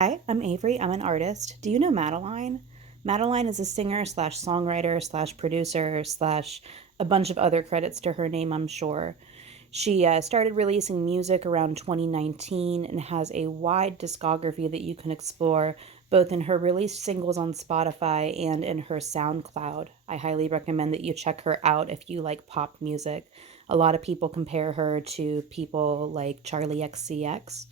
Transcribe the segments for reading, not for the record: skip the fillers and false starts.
Hi, I'm Avery. I'm an artist. Do you know Madeline? Madeline is a singer slash songwriter slash producer slash a bunch of other credits to her name, I'm sure. She started releasing music around 2019 and has a wide discography that you can explore both in her released singles on Spotify and in her SoundCloud. I highly recommend that you check her out if you like pop music. A lot of people compare her to people like Charlie XCX,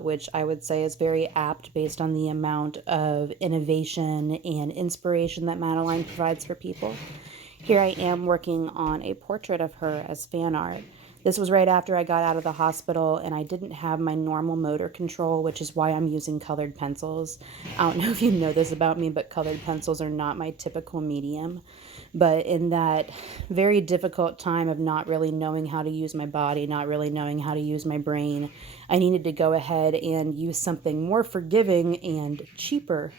which I would say is very apt based on the amount of innovation and inspiration that Madeline provides for people. Here I am working on a portrait of her as fan art. This was right after I got out of the hospital and I didn't have my normal motor control, which is why I'm using colored pencils. I don't know if you know this about me, but colored pencils are not my typical medium. But in that very difficult time of not really knowing how to use my body, not really knowing how to use my brain, I needed to go ahead and use something more forgiving and cheaper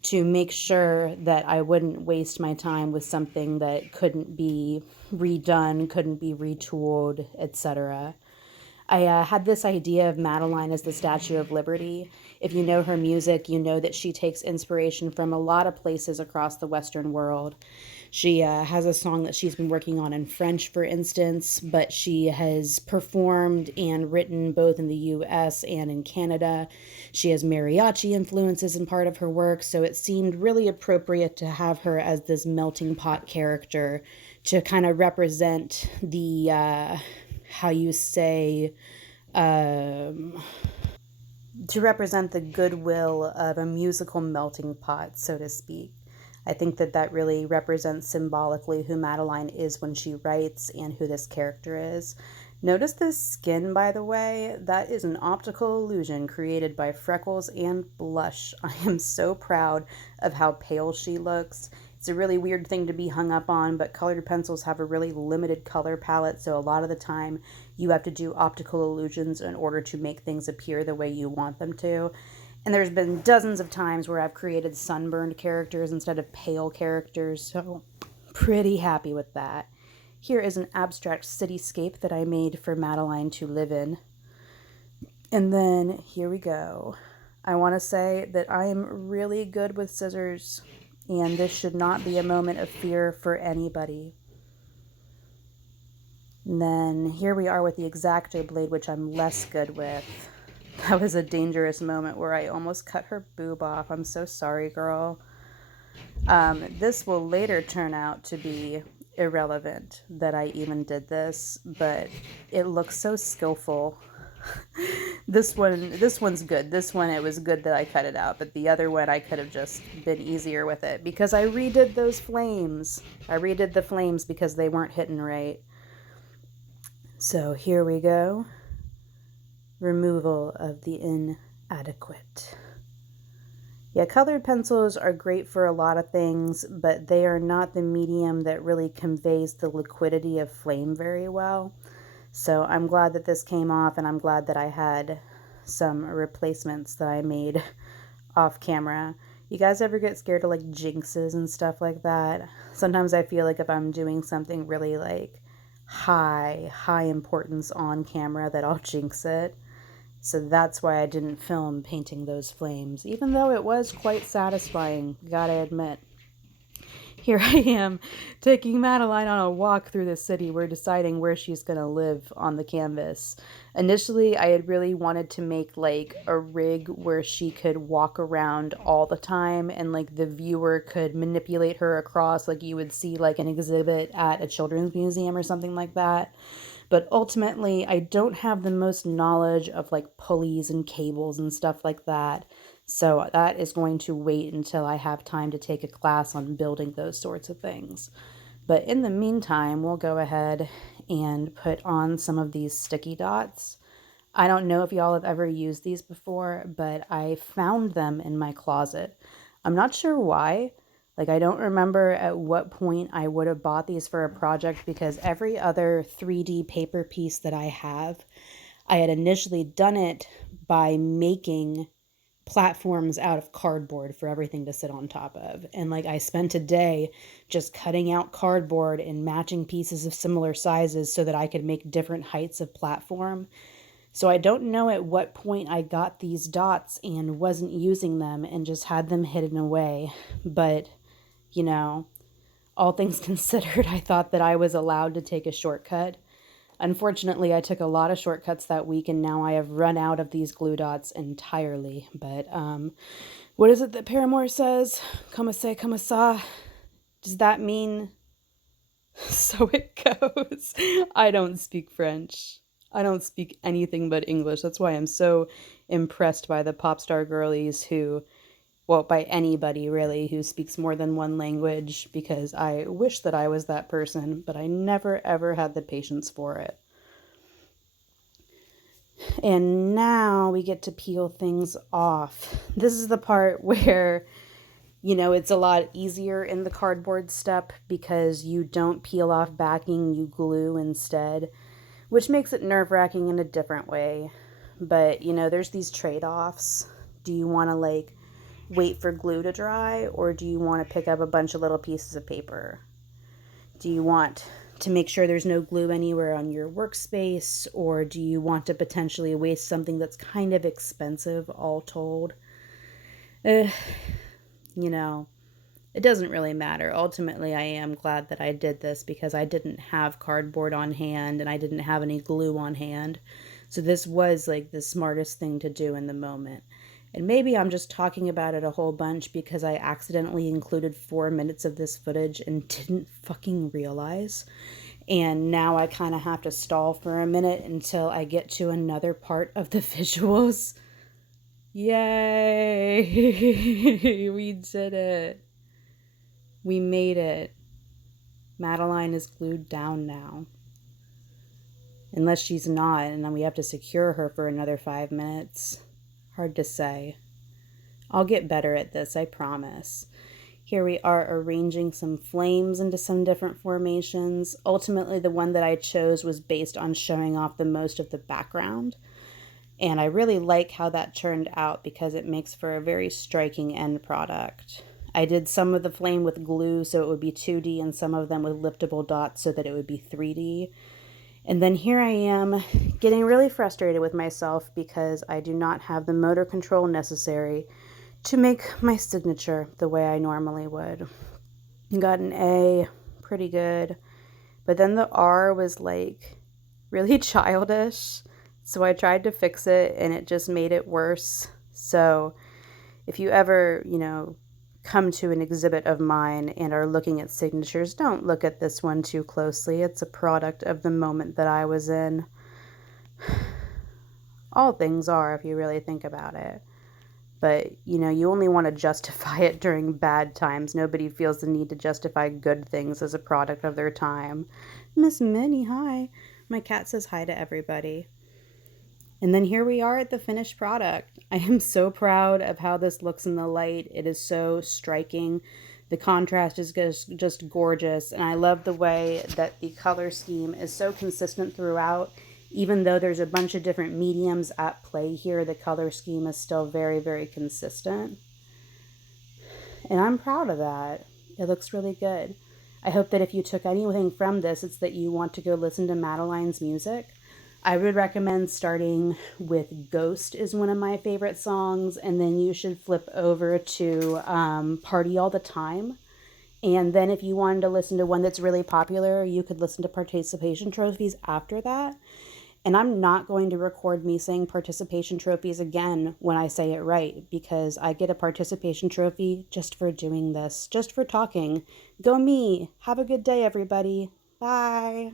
to make sure that I wouldn't waste my time with something that couldn't be redone, couldn't be retooled, etc. I had this idea of Madeline as the Statue of Liberty. If you know her music, you know that she takes inspiration from a lot of places across the Western world. She has a song that she's been working on in French, for instance, but she has performed and written both in the US and in Canada. She has mariachi influences in part of her work, so it seemed really appropriate to have her as this melting pot character to kind of represent the, how you say, to represent the goodwill of a musical melting pot, so to speak. I think that that really represents symbolically who Madeline is when she writes and who this character is. Notice this skin, by the way. That is an optical illusion created by freckles and blush. I am so proud of how pale she looks. It's a really weird thing to be hung up on, but colored pencils have a really limited color palette, so a lot of the time you have to do optical illusions in order to make things appear the way you want them to. And there's been dozens of times where I've created sunburned characters instead of pale characters, so pretty happy with that. Here is an abstract cityscape that I made for Madeline to live in. And then here we go. I want to say that I am really good with scissors, and this should not be a moment of fear for anybody. And then here we are with the X-Acto blade, which I'm less good with. That was a dangerous moment where I almost cut her boob off. I'm so sorry, girl. This will later turn out to be irrelevant that I even did this, but it looks so skillful. This one's good. This one, it was good that I cut it out, but the other one I could have just been easier with it because I redid those flames. I redid the flames because they weren't hitting right. So here we go. Removal of the inadequate. Yeah, colored pencils are great for a lot of things, but they are not the medium that really conveys the liquidity of flame very well. So I'm glad that this came off, and I'm glad that I had some replacements that I made off camera. You guys ever get scared of like jinxes and stuff like that? Sometimes I feel like if I'm doing something really like high importance on camera that I'll jinx it. So that's why I didn't film painting those flames, even though it was quite satisfying, gotta admit. Here I am, taking Madeline on a walk through the city. We're deciding where she's gonna live on the canvas. Initially, I had really wanted to make like a rig where she could walk around all the time and like the viewer could manipulate her across like you would see like an exhibit at a children's museum or something like that. But ultimately, I don't have the most knowledge of like pulleys and cables and stuff like that. So that is going to wait until I have time to take a class on building those sorts of things. But in the meantime, we'll go ahead and put on some of these sticky dots. I don't know if y'all have ever used these before, but I found them in my closet. I'm not sure why. Like, I don't remember at what point I would have bought these for a project because every other 3D paper piece that I have, I had initially done it by making platforms out of cardboard for everything to sit on top of. And like, I spent a day just cutting out cardboard and matching pieces of similar sizes so that I could make different heights of platform. So I don't know at what point I got these dots and wasn't using them and just had them hidden away. But, you know, all things considered, I thought that I was allowed to take a shortcut. Unfortunately, I took a lot of shortcuts that week and now I have run out of these glue dots entirely. But what is it that Paramore says? Comme ça, comme ça. Does that mean so it goes? I don't speak French. I don't speak anything but English. That's why I'm so impressed by the pop star girlies who, well, by anybody really who speaks more than one language, because I wish that I was that person, but I never ever had the patience for it. And now we get to peel things off. This is the part where, it's a lot easier in the cardboard step because you don't peel off backing, you glue instead, which makes it nerve-wracking in a different way. But, there's these trade-offs. Do you want to wait for glue to dry, or do you want to pick up a bunch of little pieces of paper? Do you want to make sure there's no glue anywhere on your workspace, or do you want to potentially waste something that's kind of expensive, all told? It doesn't really matter. Ultimately, I am glad that I did this because I didn't have cardboard on hand and I didn't have any glue on hand. So this was the smartest thing to do in the moment. And maybe I'm just talking about it a whole bunch because I accidentally included 4 minutes of this footage and didn't fucking realize. And now I kind of have to stall for a minute until I get to another part of the visuals. Yay! We did it. We made it. Madeline is glued down now. Unless she's not, and then we have to secure her for another 5 minutes. Hard to say. I'll get better at this, I promise. Here we are arranging some flames into some different formations. Ultimately, the one that I chose was based on showing off the most of the background. And I really like how that turned out because it makes for a very striking end product. I did some of the flame with glue so it would be 2D and some of them with liftable dots so that it would be 3D. And then here I am getting really frustrated with myself because I do not have the motor control necessary to make my signature the way I normally would. Got an A, pretty good. But then the R was really childish. So I tried to fix it and it just made it worse. So if you ever, come to an exhibit of mine and are looking at signatures, don't look at this one too closely. It's a product of the moment that I was in. All things are, if you really think about it. But, you only want to justify it during bad times. Nobody feels the need to justify good things as a product of their time. Miss Minnie, hi. My cat says hi to everybody. And then here we are at the finished product. I am so proud of how this looks in the light. It is so striking. The contrast is just gorgeous. And I love the way that the color scheme is so consistent throughout. Even though there's a bunch of different mediums at play here, the color scheme is still very, very consistent. And I'm proud of that. It looks really good. I hope that if you took anything from this, it's that you want to go listen to Madeline's music. I would recommend starting with Ghost is one of my favorite songs, and then you should flip over to Party All the Time. And then if you wanted to listen to one that's really popular, you could listen to Participation Trophies after that. And I'm not going to record me saying Participation Trophies again when I say it right, because I get a participation trophy just for doing this, just for talking. Go me. Have a good day, everybody. Bye.